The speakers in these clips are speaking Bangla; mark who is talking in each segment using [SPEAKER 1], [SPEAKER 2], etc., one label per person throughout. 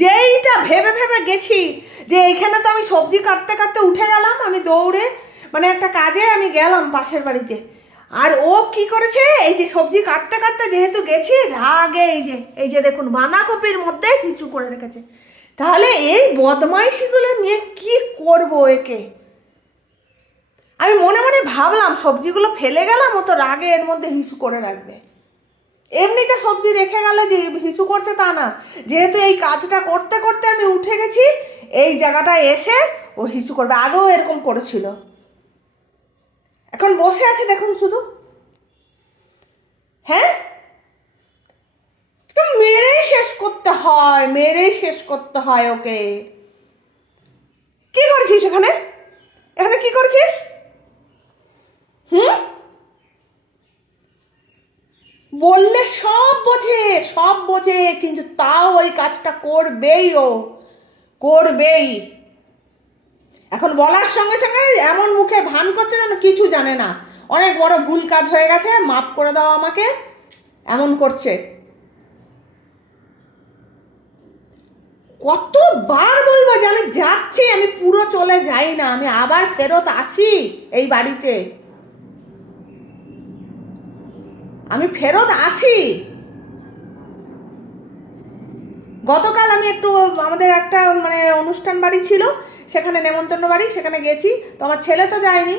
[SPEAKER 1] যেইটা ভেবে ভেবে গেছি যে এইখানে তো আমি সবজি কাটতে কাটতে উঠে গেলাম, আমি দৌড়ে মানে একটা কাজে আমি গেলাম পাশের বাড়িতে। আর ও কি করেছে? এই যে সবজি কাটতে কাটতে যেহেতু গেছি, রাগে এই যে এই যে দেখুন বাঁধাকপির মধ্যে হিসু করে রেখেছে। তাহলে এই বদমাইশিগুলো নিয়ে কি করব একে? আমি মনে মনে ভাবলাম, সবজিগুলো ফেলে গেলাম, ও তো রাগে এর মধ্যে হিসু করে রাখবে। এমনিতে সবজি রেখে গেলে যে হিসু করছে তা না। যেহেতু এই কাজটা করতে করতে আমি উঠে গেছি, এই জায়গাটায় এসে ও হিসু করবে। আগেও এরকম করেছিল। এখন বসে আছে দেখুন শুধু। হ্যাঁ? তো মেরেই শেষ করতে হয়, মেরেই শেষ করতে হয় ওকে। কি করেছিস এখানে? এখানে কি করেছিস হুম বললে সব বোঝে সব বোঝে, কিন্তু তাও ওই কাজটা করবেই ও, করবেই। এখন বলার সঙ্গে সঙ্গে এমন মুখে ভান করছে যেন কিছু জানে না। অনেক বড় ভুল কাজ হয়ে গেছে, মাফ করে দাও আমাকে, এমন করছে। কতবার বলব যে আমি যাচ্ছি, আমি পুরো চলে যাই না, আমি আবার ফেরত আসি এই বাড়িতে। আমি ফেরত আসি। গতকাল আমি একটু আমাদের একটা মানে অনুষ্ঠান বাড়ি ছিল, সেখানে নেমন্তন্ন বাড়ি, সেখানে গেছি। তো আমার ছেলে তো যায়নি,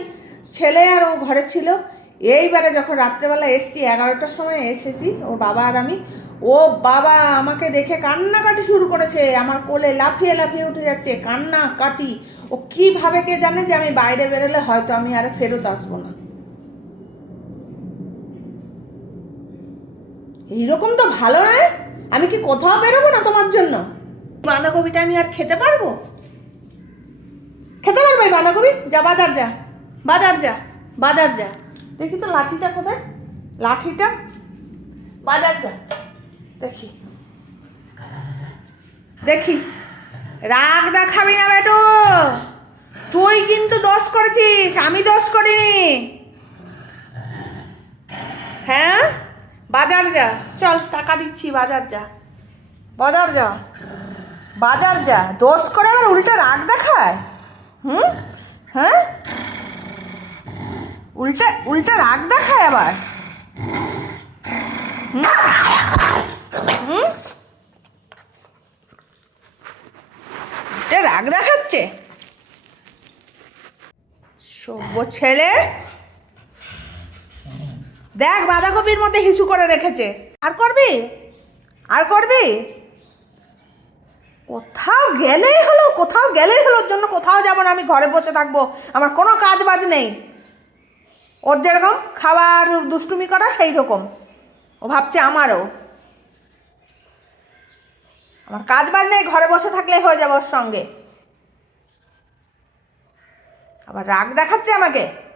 [SPEAKER 1] ছেলে আর ও ঘরে ছিল। এইবারে যখন রাত্রেবেলা এসছি, এগারোটার সময় এসেছি, ওর বাবা আর আমি, ও বাবা আমাকে দেখে কান্নাকাটি শুরু করেছে, আমার কোলে লাফিয়ে লাফিয়ে উঠে যাচ্ছে কান্না কাটি ও কীভাবে কে জানে যে আমি বাইরে বেরোলে হয়তো আমি আর ফেরত আসব না। এইরকম তো ভালো নয়? আমি কি কোথাও বেরোবো না তোমার জন্য? বাঁধাকপিটা আমি আর খেতে পারব? খেতে পারব এই বাঁধাকপি? যা, বাজার যা বাজার যা বাজার যা। দেখি তো লাঠিটা কোথায়? লাঠিটা? বাজার যা, দেখি। দেখি। রাগ দেখাবি না বেটু। তুই কিন্তু দোষ করেছিস, আমি দোষ করিনি। হ্যাঁ? বাজার যা, চল টাকা দিচ্ছি, বাজার যা। বাজার যা। বাজার যা। দোষ করে আবার উল্টা রাগ দেখায়? হুম? হ্যাঁ? উল্টা উল্টা রাগ দেখায় আবার? হুম? রাগ দেখাচ্ছে? সভ্য ছেলে দেখ, বাঁধাকপির মধ্যে হিসু করে রেখেছে। আর করবি? আর করবি? কোথাও গেলেই হলো, কোথাও গেলেই হলো, ওর জন্য কোথাও যাব না, আমি ঘরে বসে থাকব, আমার কোনো কাজ বাজ নেই। ওর যেরকম খাবার দুষ্টুমি করা, সেই রকম। ও ভাবছে আমারও। আমার কাজ বাজ নেই, ঘরে বসে থাকলেই হয়ে যাবে ওর সঙ্গে। আবার রাগ দেখাচ্ছে আমাকে।